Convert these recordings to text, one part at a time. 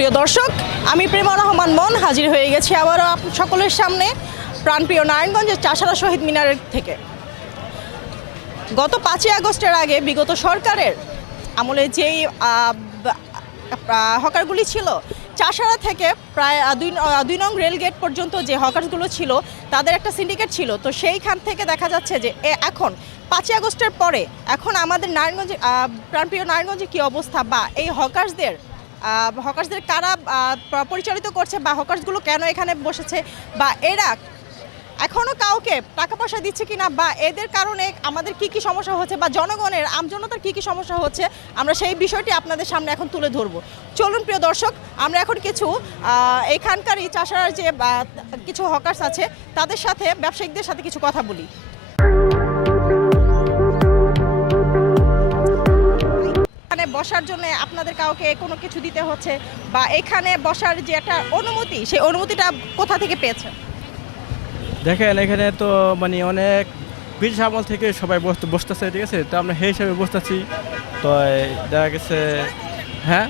প্রিয় দর্শক, আমি প্রেমা রহমান মন, হাজির হয়ে গেছি আবারও সকলের সামনে প্রাণপ্রিয় নারায়ণগঞ্জের চাষারা শহীদ মিনারের থেকে। গত পাঁচই আগস্টের আগে বিগত সরকারের আমলে যেই হকারগুলি ছিল, চাষারা থেকে প্রায় দুই দুই নং রেলগেট পর্যন্ত যে হকারগুলো ছিল, তাদের একটা সিন্ডিকেট ছিল। তো সেইখান থেকে দেখা যাচ্ছে যে এখন, পাঁচই আগস্টের পরে, এখন আমাদের নারায়ণগঞ্জে প্রাণপ্রিয় নারায়ণগঞ্জে কী অবস্থা বা এই হকার্সদের হকার্সদের কারা পরিচালিত করছে বা হকার্সগুলো কেন এখানে বসেছে বা এরা এখনও কাউকে টাকা পয়সা দিচ্ছে কি না বা এদের কারণে আমাদের কি কি সমস্যা হচ্ছে বা জনগণের আমজনতার কি কি সমস্যা হচ্ছে আমরা সেই বিষয়টি আপনাদের সামনে এখন তুলে ধরবো। চলুন প্রিয় দর্শক আমরা এখন কিছু আহ, এখানকারই চাষার যে কিছু হকার্স আছে তাদের সাথে ব্যবসায়িকদের সাথে কিছু কথা বলি। বসার জন্য আপনাদের কাউকে কোনো কিছু দিতে হচ্ছে বা এখানে বসার যে একটা অনুমতি, সেই অনুমতিটা কোথা থেকে পেয়েছেন? দেখেন, এখানে তো মানে অনেক ব্রিটিশ আমল থেকে সবাই বসতে বসতেছে, ঠিক আছে? তো আমরা সেই হিসাবে বসতেছি। তো দেখা গেছে হ্যাঁ?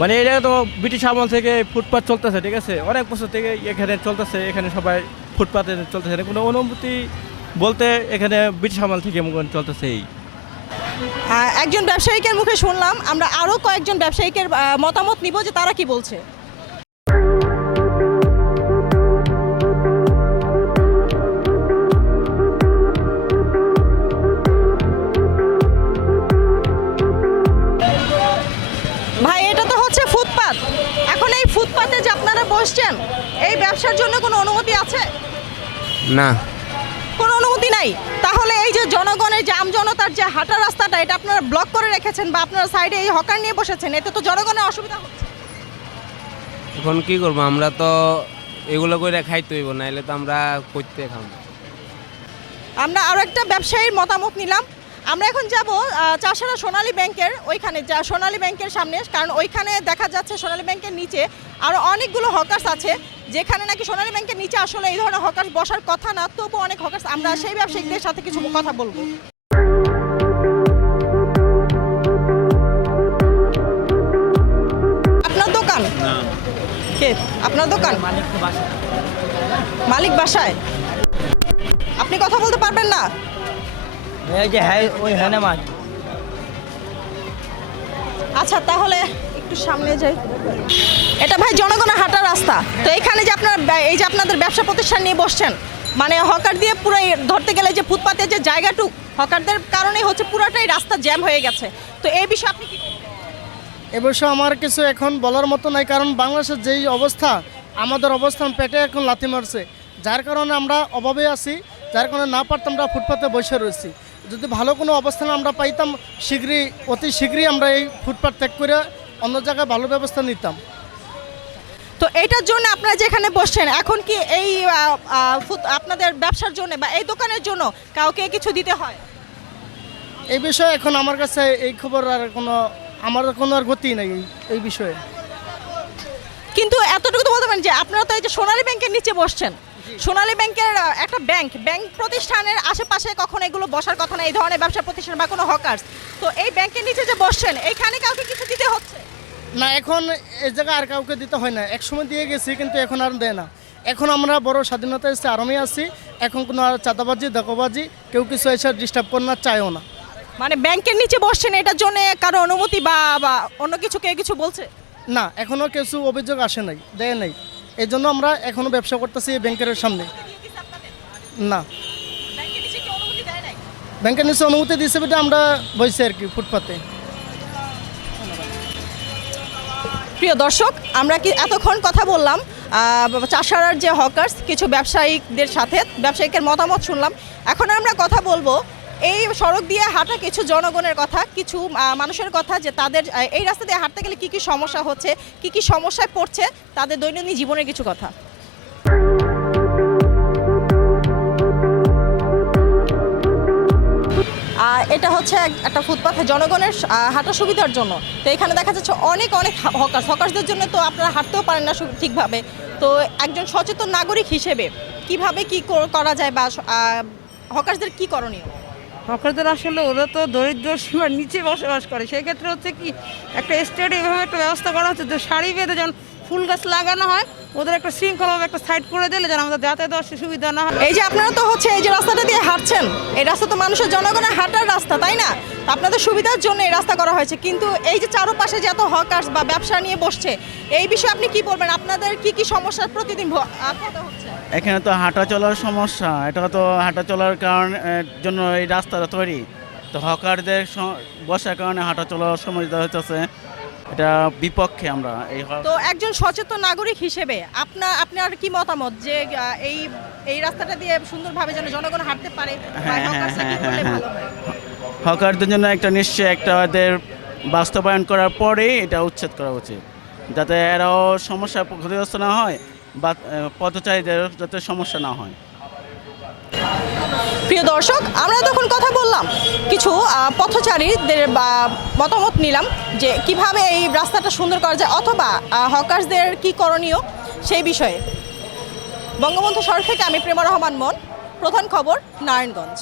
মানে এটা তো ব্রিটিশ আমল থেকে ফুটপাথ চলতেছে, ঠিক আছে? অনেক বছর থেকে এখানে চলতেছে, এখানে সবাই ফুটপাথে চলতেছে। কোনো অনুমতি বলতে এখানে ব্রিটিশ আমল থেকে চলতেছে এই। একজন ব্যবসায়িকের মুখে শুনলাম আমরা আরও কয়েকজন ব্যবসায়িকের মতামত নিব যে তারা কি বলছে। ভাই এটা তো হচ্ছে ফুটপাত। এখন এই ফুটপাতে যে আপনারা বসছেন এই ব্যবসার জন্য কোনো অনুমতি আছে? না। কোনো অনুমতি নাই? তাহলে জনগণের যে আমজনতার যে হাঁটার রাস্তাটা এটা আপনারা ব্লক করে রেখেছেন বা আপনারা সাইডে এই হকার নিয়ে বসেছেন এতে তো জনগণের অসুবিধা হচ্ছে। এখন কি করব? আমরা তো এগুলো করে খাই তৈব না এলে তো আমরা করতে খাব আমরা আরও একটা ব্যবসায়ীর মতামত নিলাম। আমরা এখন যাব চাষারা সোনালী ব্যাংকের ওইখানে যা সোনালী ব্যাংকের সামনে। কারণ ওইখানে দেখা যাচ্ছে সোনালী ব্যাংকের নিচে আরও অনেকগুলো হকার্স আছে যেখানে নাকি সোনালী ব্যাংকের নিচে আসলে এই ধরনের হকার্স বসার কথা না তবু অনেক হকার্স। আমরা সেই ব্যবসায়ীদের সাথে কিছু কথা বলব। আপনার দোকান? কে? আপনার দোকান? মালিক বাসায়? আপনি কথা বলতে পারবেন না? এই যে হ্যাঁ ওই হ্যাঁ মাছ আচ্ছা তাহলে একটু সামনে যাই। এটা ভাই জনগণের হাঁটার রাস্তা। তো এখানে যে আপনার ব্যা- এই যে আপনাদের ব্যবসা প্রতিষ্ঠান নিয়ে বসছেন মানে হকার দিয়ে পুরো ধরতে গেলে যে ফুটপাতে যে জায়গাটুক হকারদের কারণেই হচ্ছে পুরোটাই রাস্তা জ্যাম হয়ে গেছে। তো এই বিষয়ে আপনি কি অবশ্য আমার কিছু এখন বলার মতো নাই কারণ বাংলাদেশের যেই অবস্থা আমাদের অবস্থান পেটে এখন লাথি মারছে। যার কারণে আমরা অভাবে আছি যার কারণে না পারতাম আমরা ফুটপাতে বসে রয়েছি। যদি ভালো কোনো অবস্থান আমরা পাইতাম শীঘ্রই অতি শীঘ্রই আমরা এই ফুটপাথ ত্যাগ করে অন্য জায়গায় ভালো ব্যবস্থা নিতাম। তো এইটার জন্য আপনারা যেখানে বসছেন এখন কি এই আপনাদের ব্যবসার জন্য বা এই দোকানের জন্য কাউকে কিছু দিতে হয়? এই বিষয়ে এখন আমার কাছে এই খবর আর কোনো আমার কোনো আর গতি নেই এই- এই বিষয়ে। কিন্তু এতটুকু তো বলতে পারেন যে আপনারা তো এই যে সোনালী ব্যাংকের নিচে বসছেন। সোনালী ব্যাংকের একটা ব্যাংক ব্যাংক প্রতিষ্ঠানের আশেপাশে কখনো এগুলো বসার কথা না এই ধরনের ব্যবসা প্রতিষ্ঠান বা কোনো হকার্স। তো এই ব্যাংকের নিচে যে বসছেন এইখানে কাউকে কিছু দিতে হচ্ছে? না এখন এই জায়গায় আর কাউকে দিতে হয় না। এক সময় দিয়ে গেছি কিন্তু এখন আর দেয় না। এখন আমরা বড় স্বাধীনতা এসে আরামে আছি। এখন কোনো আর চাঁদাবাজি দখবাজি কেউ কিছু এসে ডিস্টার্ব করে না চায়ও না। মানে ব্যাংকের নিচে বসছেন এটার জন্য কারও অনুমতি বা বা অন্য কিছু কেউ কিছু বলছে? না এখনও কিছু অভিযোগ আসে নাই দেয় নাই। এই জন্য আমরা এখনও ব্যবসা করতেছি ব্যাংকের সামনে। না। ব্যাংকের নিচে অনুমতি দিয়েছে বলে আমরা বসছি আর কি ফুটপাতে। প্রিয় দর্শক, আমরা কি এতক্ষণ কথা বললাম চাষারার যে হকার্স কিছু ব্যবসায়িকদের সাথে, ব্যবসায়িকের মতামত শুনলাম। এখন আমরা কথা বলব এই সড়ক দিয়ে হাঁটা কিছু জনগণের কথা, কিছু মানুষের কথা যে তাদের এই রাস্তা দিয়ে হাঁটতে গেলে কি কি সমস্যা হচ্ছে, কি কি সমস্যায় পড়ছে, তাদের দৈনন্দিন জীবনের কিছু কথা। এটা হচ্ছে এক- একটা ফুটপাথে জনগণের হাঁটা সুবিধার জন্য। তো এখানে দেখা যাচ্ছে অনেক অনেক হকার হকার্সদের জন্য তো আপনারা হাঁটতেও পারেন না ঠিকভাবে। তো একজন সচেতন নাগরিক হিসেবে কীভাবে কি করা যায় বা হকার্সদের কি করণীয়? হকারদের আসলে ওরা তো দরিদ্র সীমার নিচে বসবাস করে। সেক্ষেত্রে হচ্ছে কি একটা স্টেটে এভাবে একটা ব্যবস্থা করা হচ্ছে যে সারি বেঁধে যেমন ফুল গাছ লাগানো হয়, ওদের একটা শৃঙ্খলাভাবে একটা সাইড করে দিলে যেন আমাদের যাতায়াত আসতে সুবিধা না হয়। এই যে আপনারা তো হচ্ছে এই যে রাস্তাটা দিয়ে হাঁটছেন, এই রাস্তা তো মানুষের জনগণের হাঁটার রাস্তা, তাই না? আপনাদের সুবিধার জন্য এই রাস্তা করা হয়েছে, কিন্তু এই যে চারপাশে যে এত হকার্স বা ব্যবসা নিয়ে বসছে, এই বিষয়ে আপনি কি বলবেন? আপনাদের কি কি সমস্যার প্রতিদিন হচ্ছে? এখানে তো হাঁটা চলার সমস্যা এটা তো হাঁটা চলার কারণ জন্য এই রাস্তাটা তৈরি। তো হকারদের বসার কারণে হাঁটা চলার সমস্যা হচ্ছে এটা বিপক্ষে আমরা এই তো একজন সচেতন নাগরিক হিসেবে আপনার আপনার কি মতামত যে এই এই রাস্তাটা দিয়ে সুন্দরভাবে যেন জনগণ হাঁটতে পারে হ্যাঁ, হ্যাঁ, হ্যাঁ, হকারদের জন্য একটা নিশ্চয় একটা ওদের বাস্তবায়ন করার পরেই এটা উচ্ছেদ করা উচিত। যাতে এরাও সমস্যা ক্ষতিগ্রস্ত না হয় বা আহ, পথচারীদের যাতে সমস্যা না হয়। প্রিয় দর্শক আমরা তখন কথা বললাম কিছু পথচারীদের মতামত নিলাম যে কীভাবে এই রাস্তাটা সুন্দর করা যায় অথবা হকার্সদের কি করণীয় সেই বিষয়ে। বঙ্গবন্ধু সড়ক থেকে আমি প্রেমা রহমান মন প্রধান খবর নারায়ণগঞ্জ।